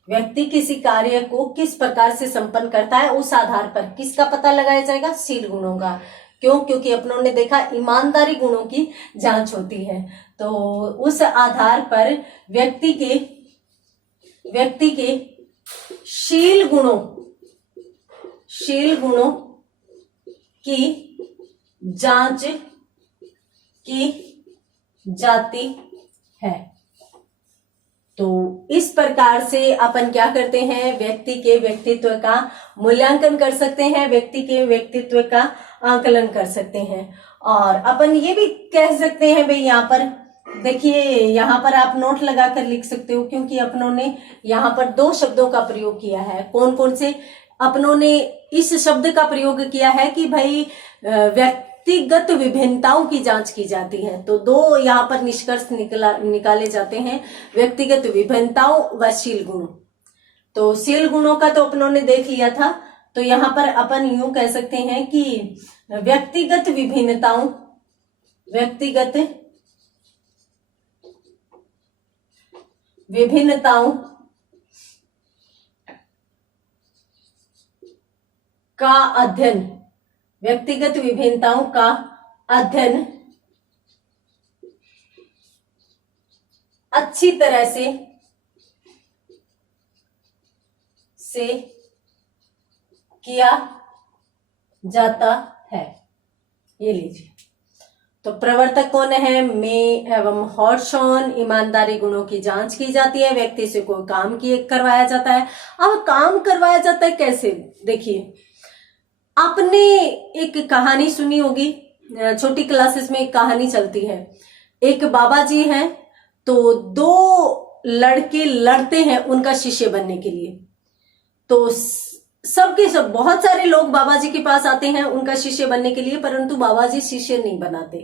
व्यक्ति किसी कार्य को किस प्रकार से संपन्न करता है, उस आधार पर किसका पता लगाया जाएगा? शील गुणों का। क्यों? क्योंकि अपनों ने देखा ईमानदारी गुणों की जांच होती है। तो उस आधार पर व्यक्ति के शील गुणों की जांच की जाती है। तो इस प्रकार से अपन क्या करते हैं? व्यक्ति के व्यक्तित्व का मूल्यांकन कर सकते हैं, व्यक्ति के व्यक्तित्व का आकलन कर सकते हैं। और अपन ये भी कह सकते हैं भाई, यहाँ पर देखिए, यहाँ पर आप नोट लगाकर लिख सकते हो, क्योंकि अपनों ने यहाँ पर दो शब्दों का प्रयोग किया है। कौन कौन से? अपनों ने इस शब्द का प्रयोग किया है कि भाई व्यक्तिगत विभिन्नताओं की जांच की जाती है। तो दो यहाँ पर निष्कर्ष निकाले जाते हैं, व्यक्तिगत विभिन्नताओं व शील गुण। तो शील गुणों का तो अपनों ने देख लिया था। तो यहाँ पर अपन यूं कह सकते हैं कि व्यक्तिगत विभिन्नताओं का अध्ययन, व्यक्तिगत विभिन्नताओं का अध्ययन अच्छी तरह से किया जाता है। ये लीजिए। तो प्रवर्तक कौन है? मे एवं हॉर्सॉन। ईमानदारी गुणों की जांच की जाती है, व्यक्ति से कोई काम करवाया जाता है। अब काम करवाया जाता है कैसे? देखिए, आपने एक कहानी सुनी होगी, छोटी क्लासेस में एक कहानी चलती है। एक बाबा जी हैं, तो दो लड़के लड़ते हैं उनका शिष्य बनने के लिए। तो सबके सब बहुत सारे लोग बाबा जी के पास आते हैं उनका शिष्य बनने के लिए, परंतु बाबा जी शिष्य नहीं बनाते।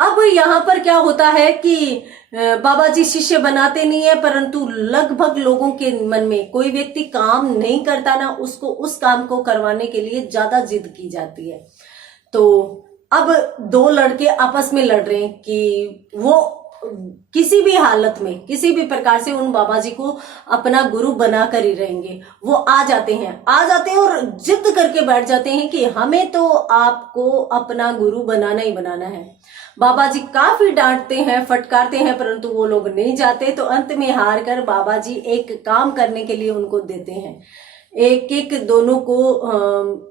अब यहाँ पर क्या होता है कि बाबा जी शिष्य बनाते नहीं है, परंतु लगभग लोगों के मन में कोई व्यक्ति काम नहीं करता ना, उसको उस काम को करवाने के लिए ज्यादा जिद की जाती है। तो अब दो लड़के आपस में लड़ रहे हैं कि वो किसी भी हालत में किसी भी प्रकार से उन बाबा जी को अपना गुरु बना कर ही रहेंगे। वो आ जाते हैं और जिद करके बैठ जाते हैं कि हमें तो आपको अपना गुरु बनाना ही बनाना है। बाबा जी काफी डांटते हैं, फटकारते हैं, परंतु वो लोग नहीं जाते। तो अंत में हार कर बाबा जी एक काम करने के लिए उनको देते हैं, एक एक दोनों को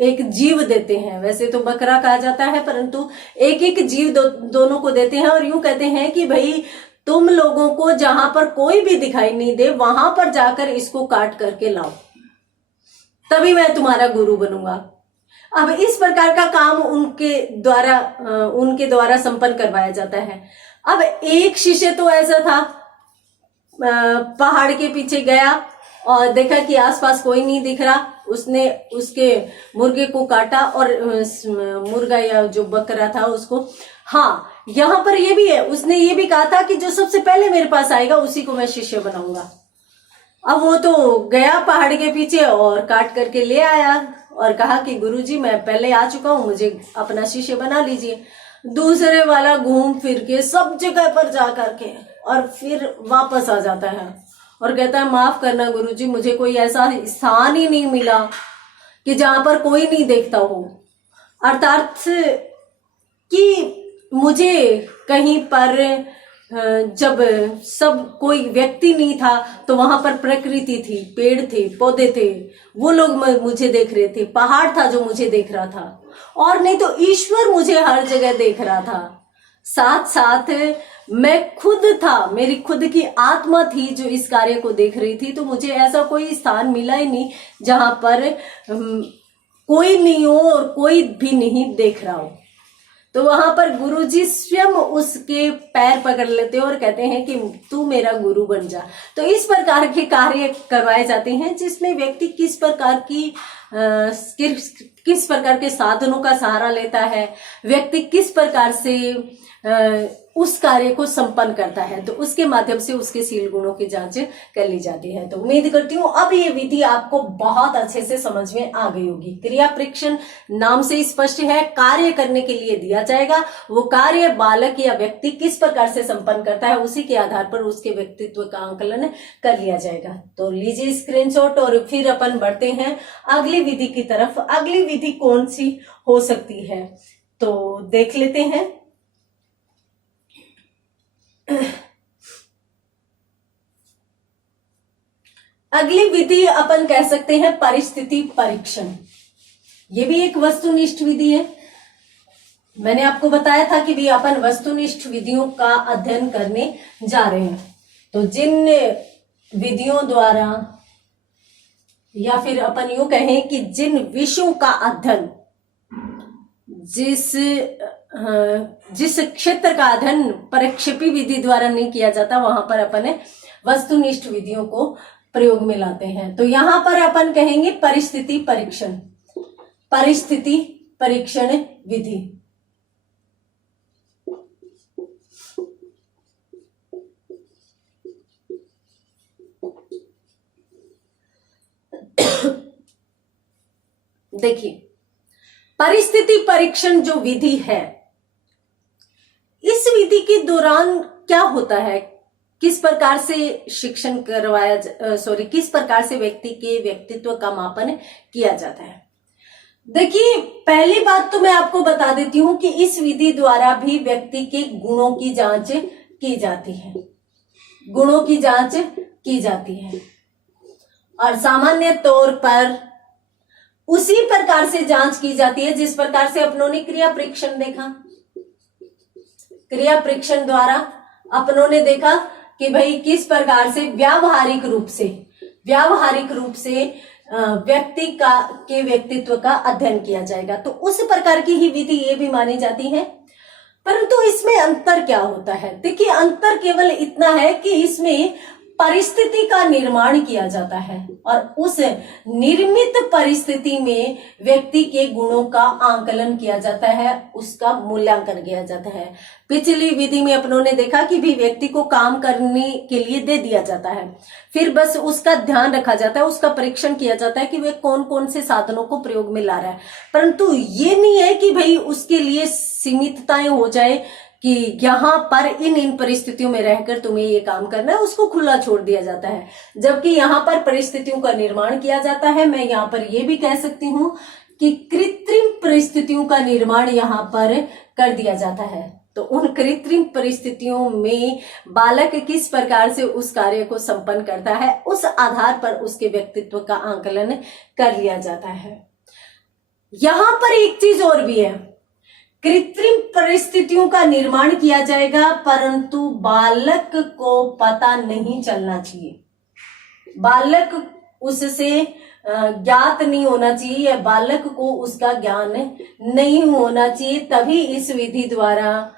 एक जीव देते हैं। वैसे तो बकरा कहा जाता है, परंतु एक एक जीव दोनों को देते हैं और यूं कहते हैं कि भाई तुम लोगों को जहां पर कोई भी दिखाई नहीं दे वहां पर जाकर इसको काट करके लाओ, तभी मैं तुम्हारा गुरु बनूंगा। अब इस प्रकार का काम उनके द्वारा संपन्न करवाया जाता है। अब एक शिष्य तो ऐसा था, पहाड़ के पीछे गया और देखा कि आसपास कोई नहीं दिख रहा, उसने उसके मुर्गे को काटा और मुर्गा या जो बकरा था उसको, हाँ यहाँ पर ये भी है, उसने ये भी कहा था कि जो सबसे पहले मेरे पास आएगा उसी को मैं शिष्य बनाऊंगा। अब वो तो गया पहाड़ के पीछे और काट करके ले आया और कहा कि गुरुजी मैं पहले आ चुका हूं, मुझे अपना शिष्य बना लीजिए। दूसरे वाला घूम फिर के सब जगह पर जा करके और फिर वापस आ जाता है और कहता है माफ करना गुरुजी, मुझे कोई ऐसा स्थान ही नहीं मिला कि जहां पर कोई नहीं देखता हो। अर्थात कि मुझे कहीं पर जब सब कोई व्यक्ति नहीं था तो वहां पर प्रकृति थी, पेड़ थे, पौधे थे, वो लोग मुझे देख रहे थे, पहाड़ था जो मुझे देख रहा था, और नहीं तो ईश्वर मुझे हर जगह देख रहा था। साथ साथ मैं खुद था, मेरी खुद की आत्मा थी जो इस कार्य को देख रही थी। तो मुझे ऐसा कोई स्थान मिला ही नहीं जहां पर कोई नहीं हो और कोई भी नहीं देख रहा हो। तो वहां पर गुरुजी स्वयं उसके पैर पकड़ लेते और कहते हैं कि तू मेरा गुरु बन जा। तो इस प्रकार के कार्य करवाए जाते हैं जिसमें व्यक्ति किस प्रकार के साधनों का सहारा लेता है, व्यक्ति किस प्रकार से उस कार्य को संपन्न करता है, तो उसके माध्यम से उसके शील गुणों की जांच कर ली जाती है। तो उम्मीद करती हूँ अब ये विधि आपको बहुत अच्छे से समझ में आ गई होगी। क्रिया परीक्षण नाम से स्पष्ट है, कार्य करने के लिए दिया जाएगा, वो कार्य बालक या व्यक्ति किस प्रकार से संपन्न करता है उसी के आधार पर उसके व्यक्तित्व का आंकलन कर लिया जाएगा। तो लीजिए स्क्रीनशॉट और फिर अपन बढ़ते हैं अगली विधि की तरफ। अगली विधि कौन सी हो सकती है तो देख लेते हैं। अगली विधि अपन कह सकते हैं परिस्थिति परीक्षण। ये भी एक वस्तुनिष्ठ विधि है। मैंने आपको बताया था कि भी अपन वस्तुनिष्ठ विधियों का अध्ययन करने जा रहे हैं। तो जिन विधियों द्वारा या फिर अपन यूं कहें कि जिन विषयों का अध्ययन जिस क्षेत्र का अध्ययन परिक्षेपी विधि द्वारा नहीं किया जाता वहां पर अपन वस्तुनिष्ठ विधियों को प्रयोग में लाते हैं। तो यहां पर अपन कहेंगे परिस्थिति परीक्षण विधि। देखिए परिस्थिति परीक्षण जो विधि है, इस विधि के दौरान क्या होता है, किस प्रकार से शिक्षण किस प्रकार से व्यक्ति के व्यक्तित्व का मापन किया जाता है। देखिए पहली बात तो मैं आपको बता देती हूं कि इस विधि द्वारा भी व्यक्ति के गुणों की जांच की जाती है, गुणों की जांच की जाती है। और सामान्य तौर पर उसी प्रकार से जांच की जाती है जिस प्रकार से अपनों ने क्रिया परीक्षण देखा। क्रिया परीक्षण द्वारा अपनों ने देखा कि भाई किस प्रकार से व्यावहारिक रूप से व्यक्ति के व्यक्तित्व का अध्ययन किया जाएगा। तो उस प्रकार की ही विधि ये भी मानी जाती है। परंतु इसमें अंतर क्या होता है? देखिए अंतर केवल इतना है कि इसमें परिस्थिति का निर्माण किया जाता है और उस निर्मित परिस्थिति में व्यक्ति के गुणों का आंकलन किया जाता है, उसका मूल्यांकन किया जाता है। पिछली विधि में अपनों ने देखा कि भी व्यक्ति को काम करने के लिए दे दिया जाता है, फिर बस उसका ध्यान रखा जाता है, उसका परीक्षण किया जाता है कि वह कौन कौन से साधनों को प्रयोग में ला रहा है। परंतु ये नहीं है कि भाई उसके लिए सीमितताएं हो जाए कि यहाँ पर इन परिस्थितियों में रहकर तुम्हें ये काम करना है, उसको खुला छोड़ दिया जाता है। जबकि यहाँ पर परिस्थितियों का निर्माण किया जाता है। मैं यहाँ पर ये भी कह सकती हूँ कि कृत्रिम परिस्थितियों का निर्माण यहाँ पर कर दिया जाता है। तो उन कृत्रिम परिस्थितियों में बालक किस प्रकार से उस कार्य को संपन्न करता है, उस आधार पर उसके व्यक्तित्व का आंकलन कर लिया जाता है। यहाँ पर एक चीज और भी है, कृत्रिम परिस्थितियों का निर्माण किया जाएगा परंतु बालक को पता नहीं चलना चाहिए, बालक उससे ज्ञात नहीं होना चाहिए या बालक को उसका ज्ञान नहीं होना चाहिए, तभी इस विधि द्वारा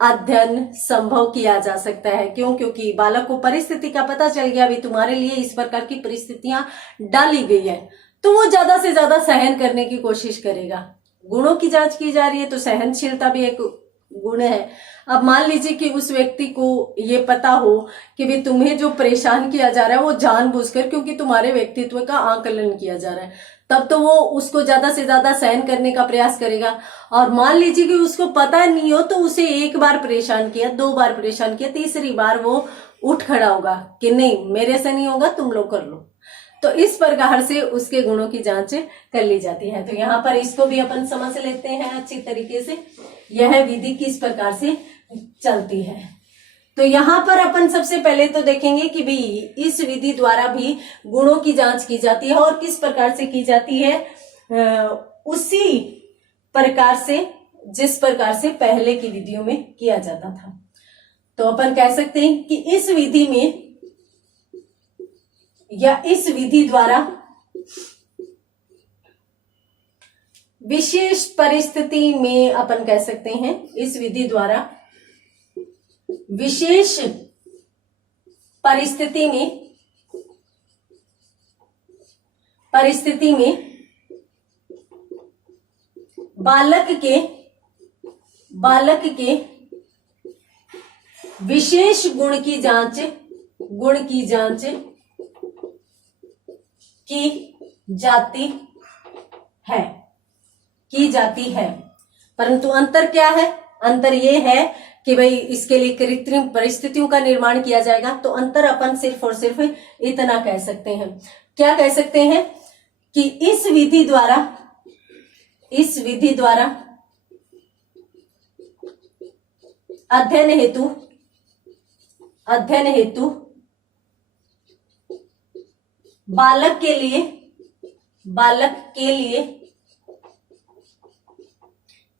अध्ययन संभव किया जा सकता है। क्यों? क्योंकि बालक को परिस्थिति का पता चल गया, अभी तुम्हारे लिए इस प्रकार की परिस्थितियां डाली गई है, तो वो ज्यादा से ज्यादा सहन करने की कोशिश करेगा। गुणों की जांच की जा रही है तो सहनशीलता भी एक गुण है। अब मान लीजिए कि उस व्यक्ति को ये पता हो कि भी तुम्हें जो परेशान किया जा रहा है वो जानबूझकर, क्योंकि तुम्हारे व्यक्तित्व का आकलन किया जा रहा है, तब तो वो उसको ज्यादा से ज्यादा सहन करने का प्रयास करेगा। और मान लीजिए कि उसको पता नहीं हो तो उसे एक बार परेशान किया, 2 बार परेशान किया, तीसरी बार वो उठ खड़ा होगा कि नहीं मेरे से नहीं होगा, तुम लोग कर लो। तो इस प्रकार से उसके गुणों की जांच कर ली जाती है। तो यहाँ पर इसको भी अपन समझ लेते हैं अच्छी तरीके से, यह विधि किस प्रकार से चलती है। तो यहाँ पर अपन सबसे पहले तो देखेंगे कि भी इस विधि द्वारा भी गुणों की जांच की जाती है और किस प्रकार से की जाती है, उसी प्रकार से जिस प्रकार से पहले की विधियों में किया जाता था। तो अपन कह सकते हैं कि इस विधि में या इस विधि द्वारा विशेष परिस्थिति में, अपन कह सकते हैं इस विधि द्वारा विशेष परिस्थिति में बालक के विशेष गुण की जांच की जाती है। परंतु अंतर क्या है? अंतर यह है कि भाई इसके लिए कृत्रिम परिस्थितियों का निर्माण किया जाएगा। तो अंतर अपन सिर्फ और सिर्फ इतना कह सकते हैं, क्या कह सकते हैं कि इस विधि द्वारा अध्ययन हेतु बालक के लिए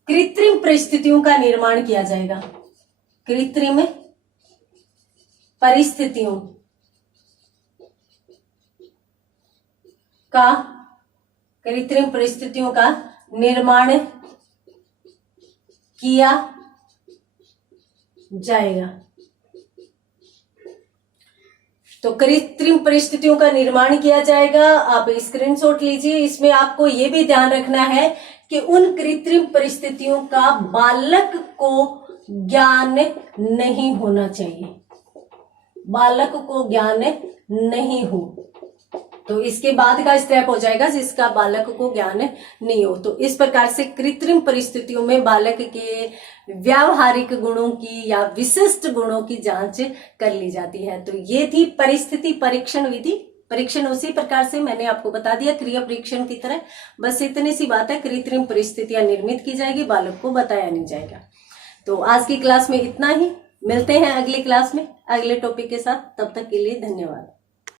कृत्रिम परिस्थितियों का निर्माण किया जाएगा। कृत्रिम परिस्थितियों का निर्माण किया जाएगा। तो कृत्रिम परिस्थितियों का निर्माण किया जाएगा। आप स्क्रीनशॉट लीजिए। इसमें आपको ये भी ध्यान रखना है कि उन कृत्रिम परिस्थितियों का बालक को ज्ञान नहीं होना चाहिए, बालक को ज्ञान नहीं हो। तो इसके बाद का स्टेप हो जाएगा जिसका बालक को ज्ञान नहीं हो। तो इस प्रकार से कृत्रिम परिस्थितियों में बालक के व्यावहारिक गुणों की या विशिष्ट गुणों की जांच कर ली जाती है। तो ये थी परिस्थिति परीक्षण विधि। परीक्षण उसी प्रकार से मैंने आपको बता दिया, क्रिया परीक्षण की तरह। बस इतनी सी बात है, कृत्रिम परिस्थितियां निर्मित की जाएगी, बालक को बताया नहीं जाएगा। तो आज की क्लास में इतना ही। मिलते हैं अगली क्लास में अगले टॉपिक के साथ। तब तक के लिए धन्यवाद।